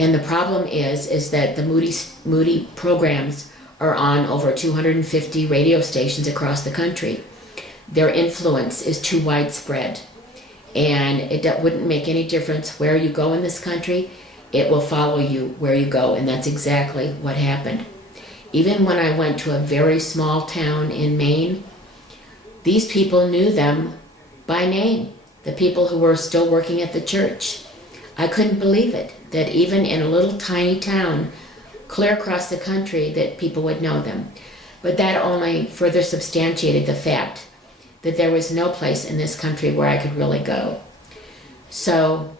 And the problem is that the Moody programs are on over 250 radio stations across the country. Their influence is too widespread, and it wouldn't make any difference where you go in this country. It will follow you where you go, and that's exactly what happened. Even when I went to a very small town in Maine, these people knew them by name, the people who were still working at the church. I couldn't believe it, that even in a little tiny town clear across the country that people would know them. But that only further substantiated the fact that there was no place in this country where I could really go. So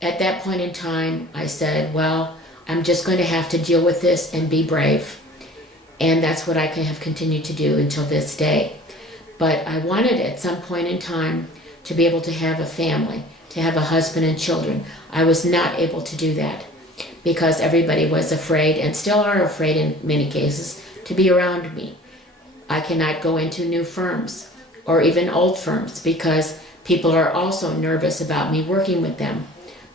at that point in time, I said, well, I'm just going to have to deal with this and be brave. And that's what I have continued to do until this day. But I wanted at some point in time to be able to have a family, to have a husband and children. I was not able to do that because everybody was afraid, and still are afraid in many cases, to be around me. I cannot go into new firms or even old firms because people are also nervous about me working with them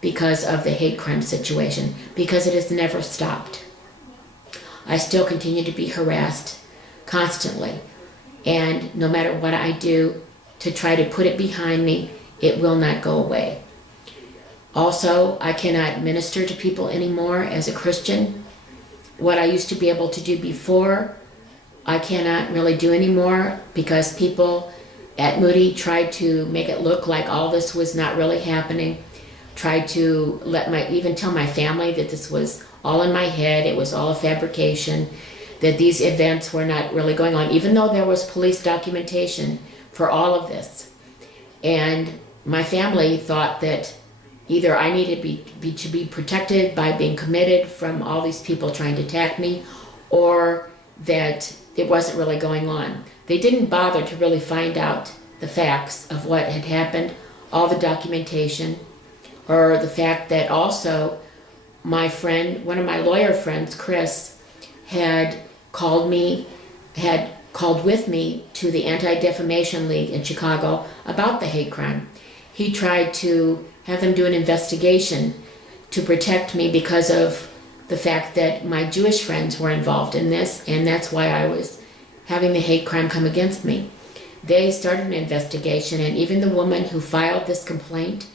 because of the hate crime situation, because it has never stopped. I still continue to be harassed constantly, and no matter what I do to try to put it behind me, it will not go away. Also, I cannot minister to people anymore as a Christian. What I used to be able to do before, I cannot really do anymore because people at Moody tried to make it look like all this was not really happening, tried to even tell my family that this was all in my head, it was all a fabrication, that these events were not really going on, even though there was police documentation for all of this. And my family thought that either I needed to be protected by being committed from all these people trying to attack me, or that it wasn't really going on. They didn't bother to really find out the facts of what had happened, all the documentation, or the fact that also my friend, one of my lawyer friends, Chris, had called with me to the Anti-Defamation League in Chicago about the hate crime. He tried to have them do an investigation to protect me because of the fact that my Jewish friends were involved in this, and that's why I was having the hate crime come against me. They started an investigation, and even the woman who filed this complaint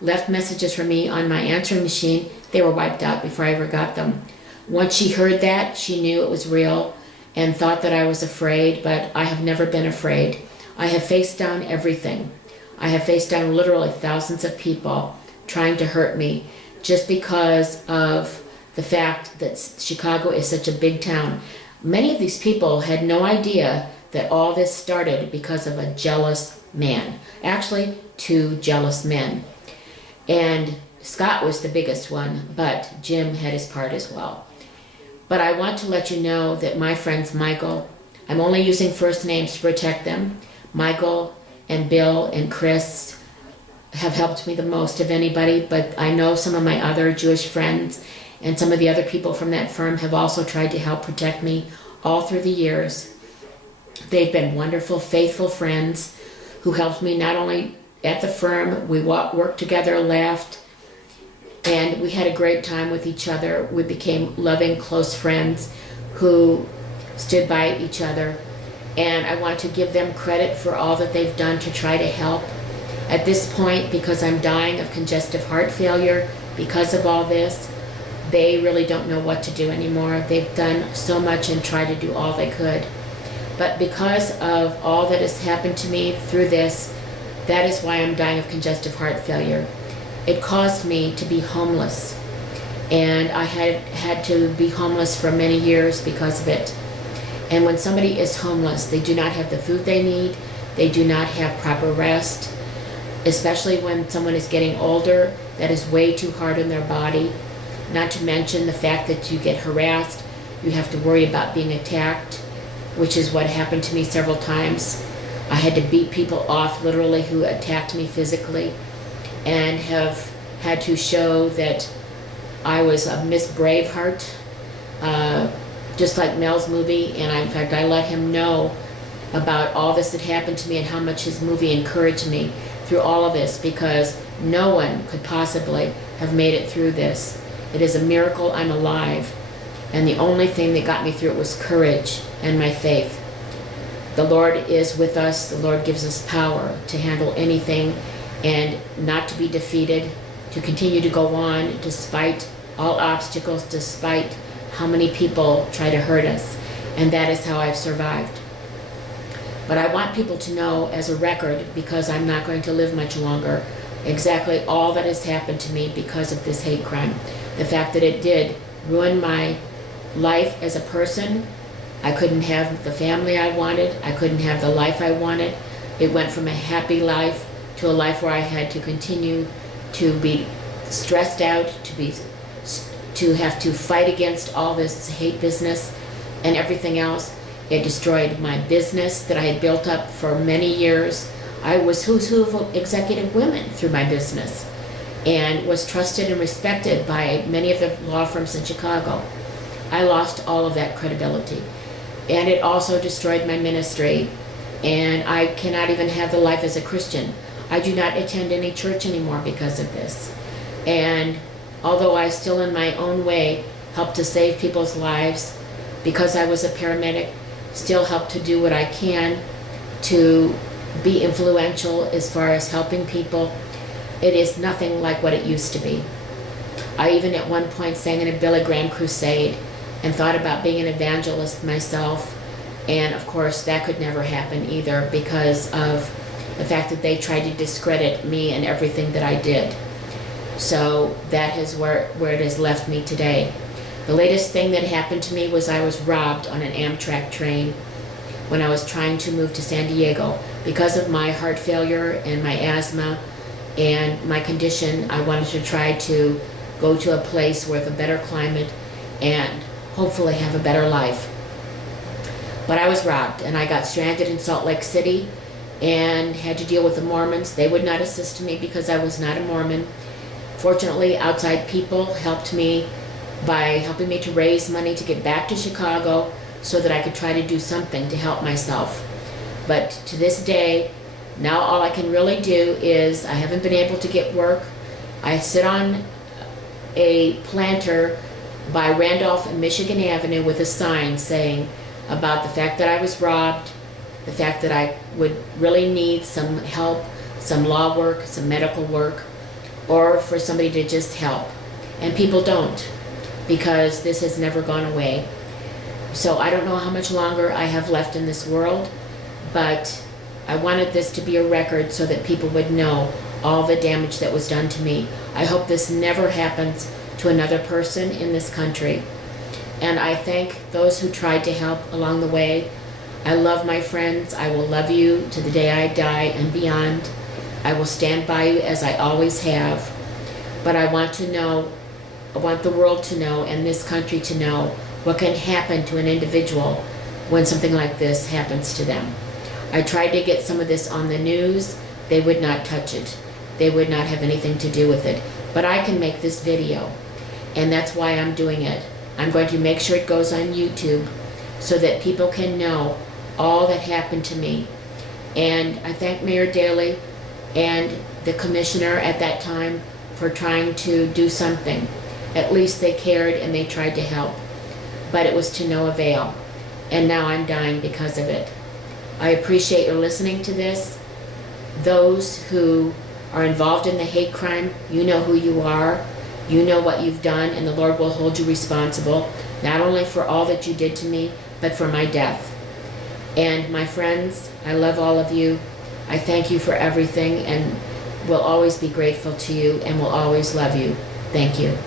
left messages for me on my answering machine. They were wiped out before I ever got them. Once she heard that, she knew it was real and thought that I was afraid, but I have never been afraid. I have faced down everything. I have faced down literally thousands of people trying to hurt me just because of the fact that Chicago is such a big town. Many of these people had no idea that all this started because of a jealous man. Actually, two jealous men. And Scott was the biggest one, but Jim had his part as well. But I want to let you know that my friends Michael, I'm only using first names to protect them, Michael and Bill and Chris have helped me the most of anybody, but I know some of my other Jewish friends and some of the other people from that firm have also tried to help protect me all through the years. They've been wonderful, faithful friends who helped me not only at the firm, we worked together, laughed, and we had a great time with each other. We became loving, close friends who stood by each other. And I want to give them credit for all that they've done to try to help. At this point, because I'm dying of congestive heart failure, because of all this, they really don't know what to do anymore. They've done so much and tried to do all they could. But because of all that has happened to me through this, that is why I'm dying of congestive heart failure. It caused me to be homeless, and I had to be homeless for many years because of it. And when somebody is homeless, they do not have the food they need, they do not have proper rest, especially when someone is getting older. That is way too hard on their body. Not to mention the fact that you get harassed, you have to worry about being attacked, which is what happened to me several times. I had to beat people off, literally, who attacked me physically, and have had to show that I was a Miss Braveheart, just like Mel's movie. And in fact, I let him know about all this that happened to me and how much his movie encouraged me through all of this, because no one could possibly have made it through this It is a miracle I'm alive. And the only thing that got me through it was courage and my faith. The Lord is with us. The Lord gives us power to handle anything and not to be defeated, to continue to go on despite all obstacles, despite how many people try to hurt us. And that is how I've survived. But I want people to know as a record, because I'm not going to live much longer, exactly all that has happened to me because of this hate crime. The fact that it did ruin my life as a person. I couldn't have the family I wanted. I couldn't have the life I wanted. It went from a happy life to a life where I had to continue to be stressed out, to have to fight against all this hate business and everything else. It destroyed my business that I had built up for many years. I was who's who of executive women through my business and was trusted and respected by many of the law firms in Chicago. I lost all of that credibility. And it also destroyed my ministry, and I cannot even have the life as a Christian. I do not attend any church anymore because of this. And although I still in my own way help to save people's lives, because I was a paramedic, still help to do what I can to be influential as far as helping people, it is nothing like what it used to be. I even at one point sang in a Billy Graham crusade and thought about being an evangelist myself, and of course that could never happen either because of the fact that they tried to discredit me and everything that I did. So that is where it has left me today. The latest thing that happened to me was I was robbed on an Amtrak train when I was trying to move to San Diego. Because of my heart failure and my asthma and my condition, I wanted to try to go to a place with a better climate and hopefully have a better life. But I was robbed, and I got stranded in Salt Lake City and had to deal with the Mormons. They would not assist me because I was not a Mormon. Fortunately, outside people helped me by helping me to raise money to get back to Chicago so that I could try to do something to help myself. But to this day, now all I can really do is, I haven't been able to get work. I sit on a planter by Randolph and Michigan Avenue with a sign saying about the fact that I was robbed, the fact that I would really need some help, some law work, some medical work, or for somebody to just help. And people don't, because this has never gone away. So I don't know how much longer I have left in this world, but I wanted this to be a record so that people would know all the damage that was done to me. I hope this never happens to another person in this country. And I thank those who tried to help along the way. I love my friends. I will love you to the day I die and beyond. I will stand by you as I always have. But I want to know, I want the world to know and this country to know what can happen to an individual when something like this happens to them. I tried to get some of this on the news. They would not touch it. They would not have anything to do with it. But I can make this video, and that's why I'm doing it. I'm going to make sure it goes on YouTube so that people can know all that happened to me. And I thank Mayor Daley and the commissioner at that time for trying to do something. At least they cared and they tried to help. But it was to no avail. And now I'm dying because of it. I appreciate your listening to this. Those who are involved in the hate crime, you know who you are. You know what you've done, and the Lord will hold you responsible, not only for all that you did to me, but for my death. And my friends, I love all of you. I thank you for everything, and will always be grateful to you, and will always love you. Thank you.